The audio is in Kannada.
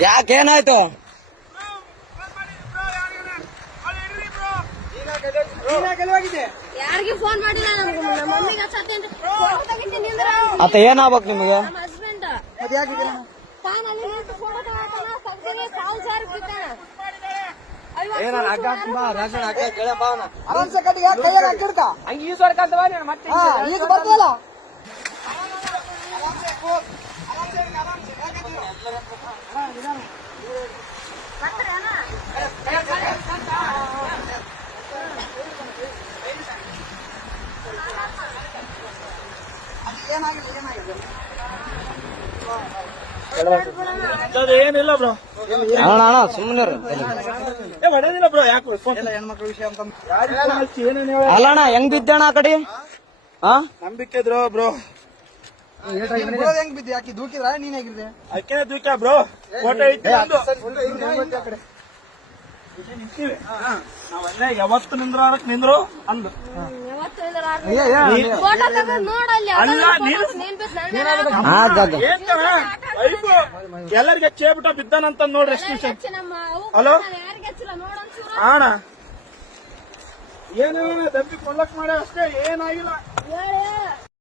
ಯಾಕೆ ಏನಾಯ್ತು? ಯಾರಿಗೆ ಫೋನ್ ಮಾಡಿಲ್ಲ ನಮ್ಗೆ ನಮ್ಮ ಮಮ್ಮಿಗೆ ಹಚ್ಚತ್ತೆ ಅಂತ ಫೋಟೋ ತೆಗಿತೀನಿ ಅಂದ್ರೆ ನೀನು ಮತ್ತೆ ನಿಮಗೆ ನಮ್ಮ ಹಸ್ಬೆಂಡ್ ತಾನು ಅಲ್ಲಿ ನಿಂತು ಫೋಟೋ ತಗೊಳ್ತಾನ ತೆಗ್ದಿನಿ ಕಾಲ್ ಜಾರಿ ಬಿದ್ದಾನ ಆರಾಮ್ಸೆ ಕಟ್ಟಿಗೆ ಕೈಯಾಗ ಹಾಕಿಡ್ಕ ಹಾ ಈಗ ಬರ್ತೀಯಲ್ಲ ಏನಿಲ್ಲ ಬ್ರೋ. ಅಣ್ಣ ಅಣ್ಣ ಸುಮ್ಮನೆ ಏ ಹೊಡೆದಿಲ್ಲ ಬ್ರೋ ಯಾಕೆ ಹೆಣ್ಮಕ್ಳ ವಿಷಯ ಅಂತ ಅಲ್ಲ ಅಣ್ಣ ಹೆಂಗ್ ಬಿದ್ದಣ ಆ ಕಡೆ? ಹಾ ನಂಬಿಕೆ ಇದ್ರು ಬ್ರೋ? ಹೆಂಗ್ ಬಿದ್ದಿ ಯಾಕೆ ದೂಕಿದ್ರ? ನೀನ್ ಹೇಗಿದ್ದೆ? ಅಕ್ಕೇ ದ್ವಿಕ ಬ್ರೋ. ಫೋಟೋ. ನಾವೆಲ್ಲ ಯಾವತ್ತು ನಿಂದ್ರಾರಕ್ ನಿಂದ್ರು ಅಂದು. ಫೋಟೋ ನೋಡಲ್ಲಿ ಎಲ್ಲರಿಗೆ ಚೇಬಿಟ ಬಿದ್ದಾನಂತ ನೋಡ್ರಿ ರೆಸ್ಟ್ರಿಕ್ಷನ್ ಹಲೋ? ಅಣ್ಣ. ಏನೇನ ದಬ್ಬಿ ಕೊಲ್ಲಕ್ ಮಾಡ ಅಷ್ಟೇ ಏನಾಗಿಲ್ಲ.